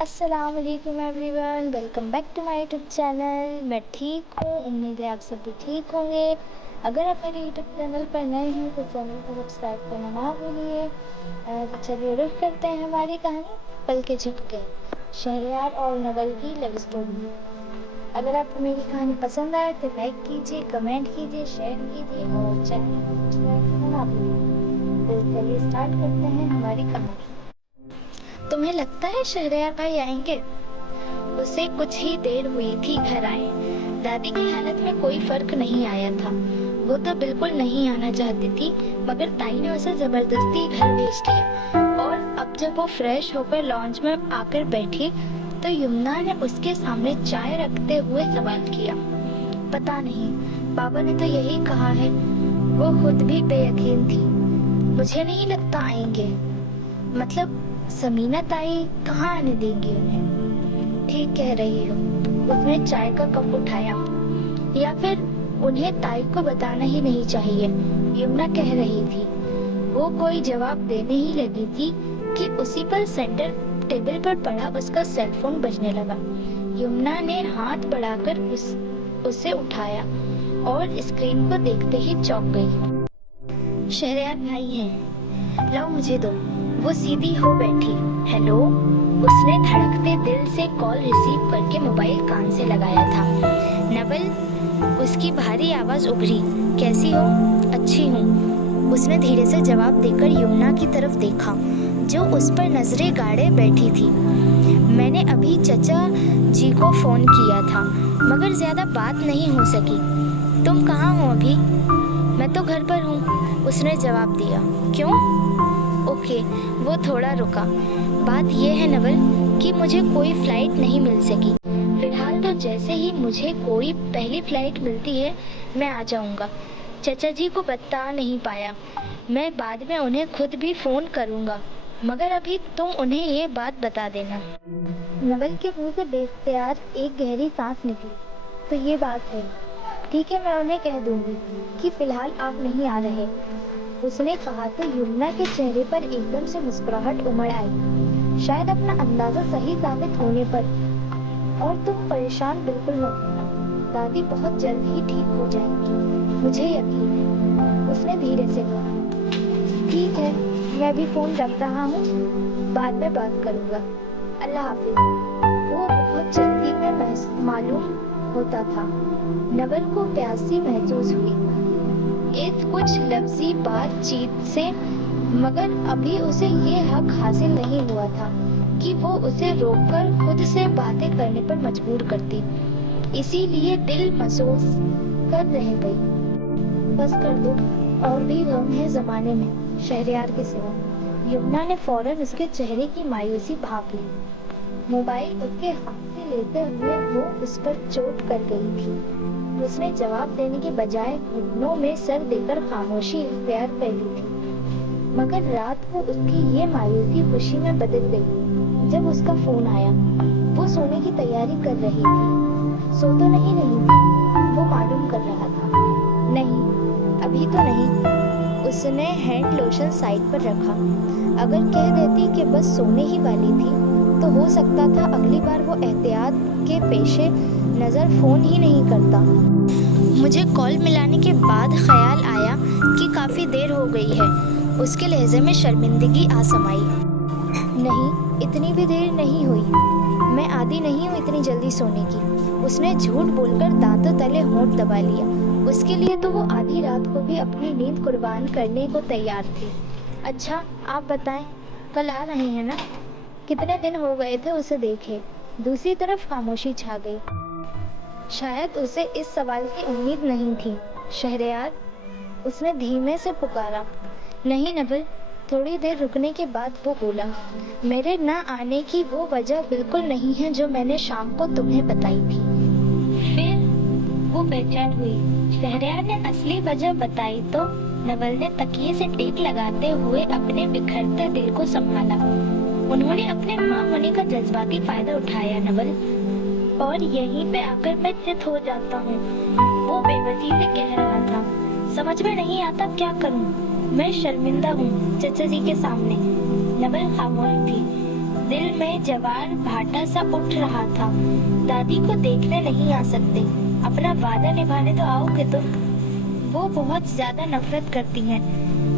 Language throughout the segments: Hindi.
अस्सलाम वालेकुम everyone, welcome back to my YouTube channel. मैं ठीक हूँ, उम्मीद है आप सब भी ठीक होंगे। अगर आप मेरे यूट्यूब चैनल पर नए हैं तो चैनल को सब्सक्राइब करना ना भूलिए। तो चलिए रुक करते हैं हमारी कहानी पल के झटके, शहरयार और नवल की लव स्टोरी। अगर आपको मेरी कहानी पसंद आए तो लाइक कीजिए, कमेंट कीजिए, शेयर कीजिए और चैनल को सब्सक्राइब करना ना भूलिए। तो चलिए स्टार्ट करते हैं हमारी कहानी। तुम्हें लगता है शहरयार भाई आएंगे? उसे कुछ ही देर हुई थी घर आए। दादी की हालत में कोई फर्क नहीं आया था। वो तो बिल्कुल नहीं आना चाहती थी, मगर ताई ने उसे जबरदस्ती घर भेज दिया। और अब जब वो फ्रेश होकर लॉन्च में आकर बैठी तो यमुना ने उसके सामने चाय रखते हुए सवाल किया, पता नहीं, पापा ने तो यही कहा है। वो खुद भी बेयकीन थी। मुझे नहीं लगता आएंगे। मतलब समीना ताई कहाँ आने देंगी उन्हें? ठीक कह रही हो। उसने चाय का कप उठाया। या फिर उन्हें ताई को बताना ही नहीं चाहिए, यमुना कह रही थी। वो कोई जवाब देने ही लगी थी कि उसी पर सेंटर टेबल पर पड़ा उसका सेलफोन बजने लगा। यमुना ने हाथ बढ़ाकर उसे उठाया और स्क्रीन को देखते ही चौंक गई। शहरयार भाई हैं, लाओ मुझे दो। वो सीधी हो बैठी। हेलो, उसने धड़कते दिल से कॉल रिसीव करके मोबाइल कान से लगाया था। नवल, उसकी भारी आवाज उभरी। कैसी हो? अच्छी हूँ, उसने धीरे से जवाब देकर यमुना की तरफ देखा जो उस पर नजरें गाड़े बैठी थी। मैंने अभी चचा जी को फोन किया था, मगर ज्यादा बात नहीं हो सकी। तुम कहाँ हो अभी? मैं तो घर पर हूँ, उसने जवाब दिया। क्यों? ओके, वो थोड़ा रुका। बात ये है नवल कि मुझे कोई फ्लाइट नहीं मिल सकी। फिलहाल तो जैसे ही मुझे कोई पहली फ्लाइट मिलती है मैं आ जाऊंगा। चचा जी को बता नहीं पाया। मैं बाद में उन्हें खुद भी फोन करूंगा, मगर अभी तुम उन्हें ये बात बता देना। नवल के मुंह से बेख्तियार एक गहरी सांस निकली। तो ये बात है, ठीक है, मैं उन्हें कह दूंगी कि फिलहाल आप नहीं आ रहे, उसने कहा तो यमुना के चेहरे पर एकदम से मुस्कुराहट उमड़ आई, शायद अपना अंदाजा सही साबित होने पर। और तुम परेशान बिल्कुल मत होना, दादी बहुत जल्द ही ठीक हो जाएंगी, मुझे यकीन है, उसने धीरे से कहा। ठीक है, मैं भी फोन रख रहा हूँ, बाद में बात करूँगा, अल्लाह हाफिज। वो बहुत जल्दी में मालूम होता था। नवल को प्यासी महसूस हुई इस कुछ लफ्जी बातचीत से, मगर अभी उसे ये हक हासिल नहीं हुआ था कि वो उसे रोककर खुद से बातें करने पर मजबूर करती। इसीलिए दिल महसूस कर रह गई। बस कर दो, और भी गम है जमाने में शहरयार के सिवा। यमुना ने फौरन उसके चेहरे की मायूसी भाप ली। मोबाइल उसके हाथ से लेते हुए वो उस पर चोट कर गई थी। उसने जवाब देने के बजाय घुटनों में सर देकर खामोशी इख्तियार कर ली थी। मगर रात को उसकी ये मायूसी खुशी में बदल गई जब उसका फोन आया। वो सोने की तैयारी कर रही थी। सो तो नहीं रही थी, वो मालूम कर रहा था। नहीं, अभी तो नहीं। उसने हैंड लोशन साइड पर रखा। अगर कह देती कि बस सोने ही वाली थी तो हो सकता था अगली बार वो एहतियात के पेशे नज़र फ़ोन ही नहीं करता। मुझे कॉल मिलाने के बाद ख्याल आया कि काफ़ी देर हो गई है। उसके लहजे में शर्मिंदगी आ समाई। नहीं, इतनी भी देर नहीं हुई, मैं आदी नहीं हूँ इतनी जल्दी सोने की, उसने झूठ बोलकर दांतों तले होंठ दबा लिया। उसके लिए तो वो आधी रात को भी अपनी नींद कुर्बान करने को तैयार थी। अच्छा, आप बताएं, कल आ रहे हैं ना? कितने दिन हो गए थे उसे देखे। दूसरी तरफ खामोशी छा गई। शायद उसे इस सवाल की उम्मीद नहीं थी। शहरयार, उसने धीमे से पुकारा। नहीं नवल, थोड़ी देर रुकने के बाद वो बोला, मेरे न आने की वो वजह बिल्कुल नहीं है जो मैंने शाम को तुम्हें बताई थी। फिर वो बेचैन हुई। शहरयार ने असली वजह बताई तो नवल ने तकिए से टेक लगाते हुए अपने बिखरते दिल को संभाला। उन्होंने अपने माँ होने का जज्बाती फायदा उठाया नवल, और यहीं पे आकर मैं चित हो जाता हूँ, वो बेबसी से कह रहा था। समझ में नहीं आता क्या करूँ, मैं शर्मिंदा हूँ चचा जी के सामने। नवल खामोश थी। दिल में ज्वार भाटा सा उठ रहा था। दादी को देखने नहीं आ सकते, अपना वादा निभाने तो आओगे तुम। वो बहुत ज्यादा नफरत करती हैं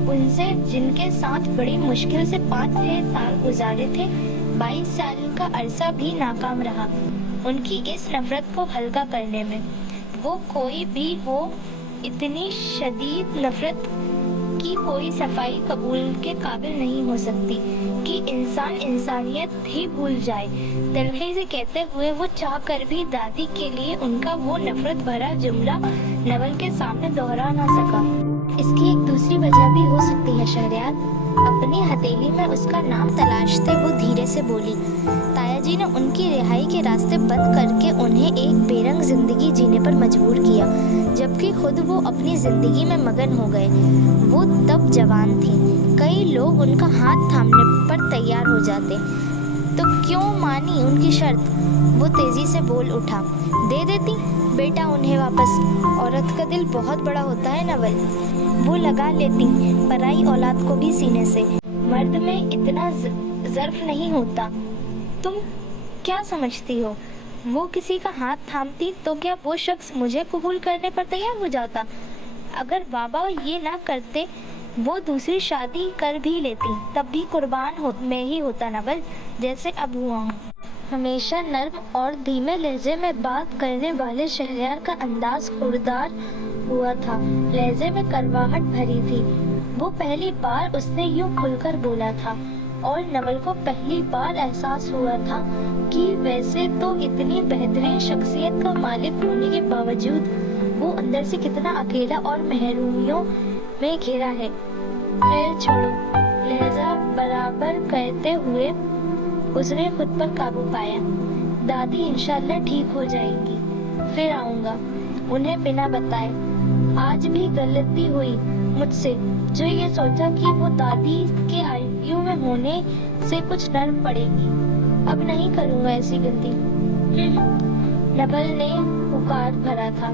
उनसे, जिनके साथ बड़ी मुश्किल से 5-6 साल गुजारे थे। 22 साल का अरसा भी नाकाम रहा उनकी इस नफरत को हल्का करने में। वो कोई भी हो, इतनी शदीद नफरत की कोई सफाई कबूल के काबिल नहीं हो सकती कि इंसान इंसानियत ही भूल जाए। तलखी से कहते हुए वो चाह कर भी दादी के लिए उनका वो नफरत भरा जुमला नवल के सामने दोहरा ना सका। इसकी एक दूसरी वजह भी हो सकती है शहरयार। अपनी हथेली में उसका नाम तलाशते वो धीरे से बोली। ताया जी ने उनकी रिहाई के रास्ते बंद करके उन्हें एक बेरंग जिंदगी जीने पर मजबूर किया, जबकि खुद वो अपनी जिंदगी में मगन हो गए। वो तब जवान थी, कई लोग उनका हाथ थामने पर तैयार हो जाते, तो क्यों मानी उनकी शर्त? वो तेजी से बोल उठा। दे देती बेटा उन्हें वापस, औरत का दिल बहुत बड़ा होता है नवल, वो लगा लेती पराई औलाद को भी सीने से। मर्द में इतना ज़र्फ नहीं होता। तुम क्या समझती हो? वो किसी का हाथ थामती तो क्या वो शख्स मुझे कबूल करने पर तैयार हो जाता? अगर बाबा ये ना करते, वो दूसरी शादी कर भी लेती, तब भी कुर्बान मैं ही होता नवल, जैसे अब हुआ हूँ। हमेशा नर्म और धीमे लहजे में बात करने वाले शहरयार का अंदाज खुरदार हुआ था, लहजे में कड़वाहट भरी थी। वो पहली बार उसने यूं खुलकर बोला था और नवल को पहली बार एहसास हुआ था कि वैसे तो इतनी बेहतरीन शख्सियत का मालिक होने के बावजूद वो अंदर से कितना अकेला और महरूमियों में घिरा है। खैर छोड़ो, लहजा बराबर कहते हुए उसने खुद पर काबू पाया। दादी इंशाल्लाह ठीक हो जाएंगी, फिर आऊंगा उन्हें बिना बताए। आज भी गलती हुई मुझसे, जो ये सोचा कि वो दादी के आयु में होने से कुछ नर्म पड़ेगी। अब नहीं करूंगा ऐसी गलती। नवल ने पुकार भरा था।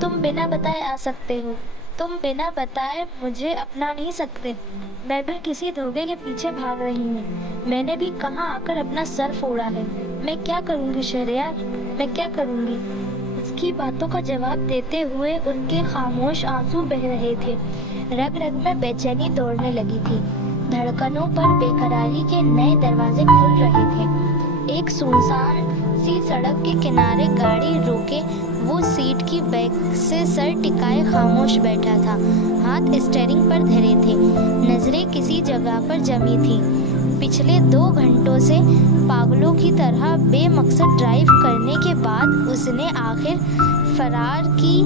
तुम बिना बताए आ सकते हो, तुम बिना बताए मुझे अपना नहीं सकते। मैं भी किसी धोखे के पीछे भाग रही हूँ। मैंने भी कहाँ आकर अपना सर फोड़ा है। मैं क्या करूँगी शहरयार, मैं क्या करूँगी? उसकी बातों का जवाब देते हुए उनके खामोश आंसू बह रहे थे। रग रग में बेचैनी दौड़ने लगी थी, धड़कनों पर बेकरारी के नए दरवाजे खुल रहे थे। एक सुनसान सी सड़क के किनारे गाड़ी रोके वो सीट की बैक से सर टिकाए खामोश बैठा था, हाथ स्टीयरिंग पर धरे थे, नजरें किसी जगह पर जमी थी। पिछले 2 घंटों से पागलों की तरह बेमकसद ड्राइव करने के बाद उसने आखिर फरार की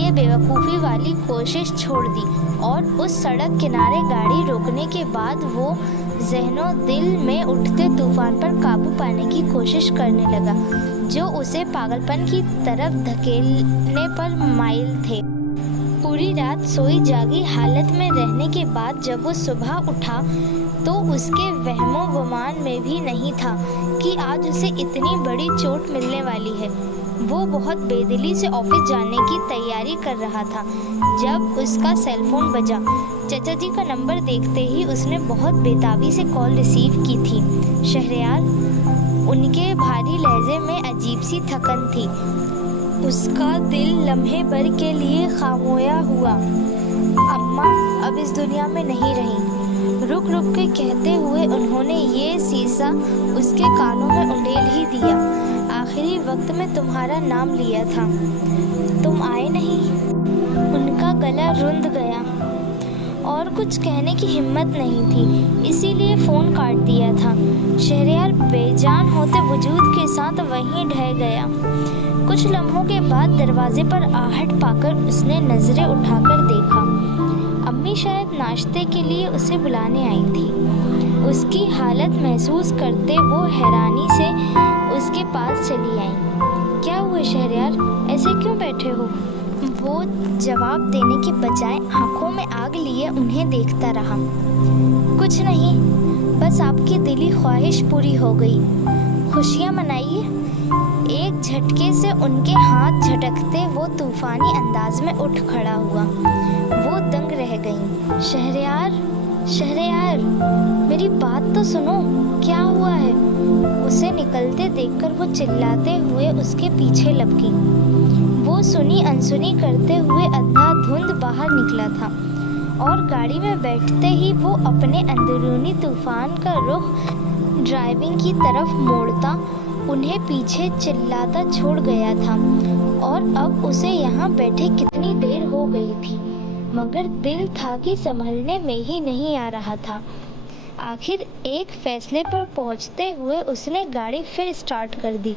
ये बेवकूफ़ी वाली कोशिश छोड़ दी और उस सड़क किनारे गाड़ी रोकने के बाद वो ज़हनो दिल में उठते तूफान पर काबू पाने की कोशिश करने लगा, जो उसे पागलपन की तरफ धकेलने पर माइल थे। पूरी रात सोई जागी हालत में रहने के बाद जब वो सुबह उठा तो उसके वहमो गुमान में भी नहीं था कि आज उसे इतनी बड़ी चोट मिलने वाली है। वो बहुत बेदिली से ऑफिस जाने की तैयारी कर रहा था जब उसका सेलफोन बजा। चाचा जी का नंबर देखते ही उसने बहुत बेताबी से कॉल रिसीव की थी। शहरयार, उनके भारी लहजे में अजीब सी थकन थी। उसका दिल लम्हे भर के लिए खामोया हुआ। अम्मा अब इस दुनिया में नहीं रही, रुक रुक के कहते हुए उन्होंने ये सीसा उसके कानों में उंडेल ही दिया। आखिरी वक्त में तुम्हारा नाम लिया था, तुम आए नहीं। उनका गला रुंध गया और कुछ कहने की हिम्मत नहीं थी, इसीलिए फ़ोन काट दिया था। शहरयार बेजान होते वजूद के साथ वहीं ढह गया। कुछ लम्हों के बाद दरवाजे पर आहट पाकर उसने नज़रें उठाकर देखा। अम्मी शायद नाश्ते के लिए उसे बुलाने आई थी। उसकी हालत महसूस करते वो हैरानी से उसके पास चली आई। क्या हुआ शहरयार, ऐसे क्यों बैठे हो? वो जवाब देने के बजाय आंखों में आग लिए उन्हें देखता रहा। कुछ नहीं, बस आपकी दिली ख्वाहिश पूरी हो गई, खुशियाँ मनाइए। एक झटके से उनके हाथ झटकते वो तूफानी अंदाज में उठ खड़ा हुआ। वो दंग रह गई। शहरयार, शहरयार, मेरी बात तो सुनो, क्या हुआ है? उसे निकलते देखकर वो चिल्लाते हुए उसके पीछे लपकी। वो सुनी अनसुनी करते हुए अंधाधुंध बाहर निकला था और गाड़ी में बैठते ही वो अपने अंदरूनी तूफान का रुख ड्राइविंग की तरफ मोड़ता उन्हें पीछे चिल्लाता छोड़ गया था। और अब उसे यहाँ बैठे कितनी देर हो गई थी, मगर दिल था कि संभलने में ही नहीं आ रहा था। आखिर एक फैसले पर पहुँचते हुए उसने गाड़ी फिर स्टार्ट कर दी।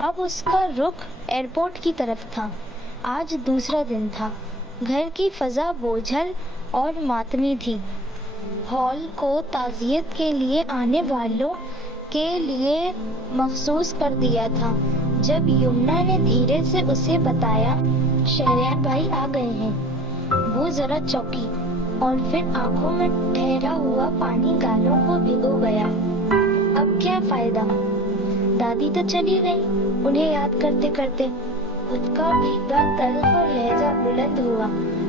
अब उसका रुख एयरपोर्ट की तरफ था। आज दूसरा दिन था। घर की फ़ज़ा बोझल और मातमी थी। हॉल को ताज़ियत के लिए आने वालों के लिए मखसूस कर दिया था। जब यमुना ने धीरे से उसे बताया, शहरयार भाई आ गए हैं, वो ज़रा चौंकी और फिर आंखों में ठहरा हुआ पानी गालों को भिगो गया। अब क्या फ़ायदा, दादी तो चली गई। उन्हें याद करते करते उसका भीगा तल्ख और लहजा बुलंद हुआ।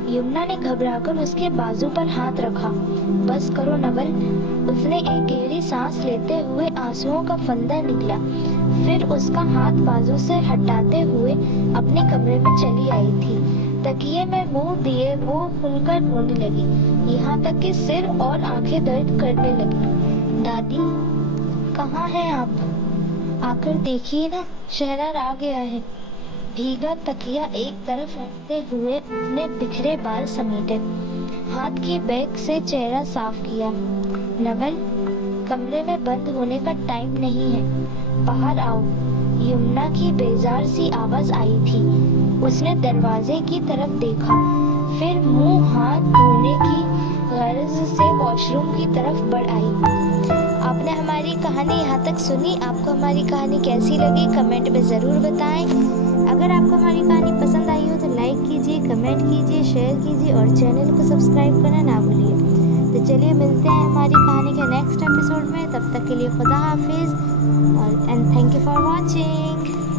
यमुना ने घबराकर उसके बाजू पर हाथ रखा। बस करो नवल। उसने एक गहरी सांस लेते हुए आंसुओं का फंदा निकला। फिर उसका हाथ बाजू से हटाते हुए अपने कमरे में चली आई थी। तकिए में मुंह दिए वो खुलकर रोने लगी, यहाँ तक कि सिर और आंखें दर्द करने लगी। दादी, कहाँ हैं आप? आकर देखिए ना, शहरयार आ गया है। भीगा तकिया एक तरफ रखते हुए उसने बिखरे बाल समेटे, हाथ की बैग से चेहरा साफ किया। नवल, कमरे में बंद होने का टाइम नहीं है, बाहर आओ। यमुना की बेजार सी आवाज आई थी। उसने दरवाजे की तरफ देखा, फिर मुंह हाथ धोने की गर्ज से वॉशरूम की तरफ बढ़ आई। आपने हमारी कहानी यहाँ तक सुनी। आपको हमारी कहानी कैसी लगी कमेंट में ज़रूर बताएं। अगर आपको हमारी कहानी पसंद आई हो तो लाइक कीजिए, कमेंट कीजिए, शेयर कीजिए और चैनल को सब्सक्राइब करना ना भूलिए। तो चलिए मिलते हैं हमारी कहानी के नेक्स्ट एपिसोड में। तब तक के लिए खुदा हाफिज़ और and thank you for watching.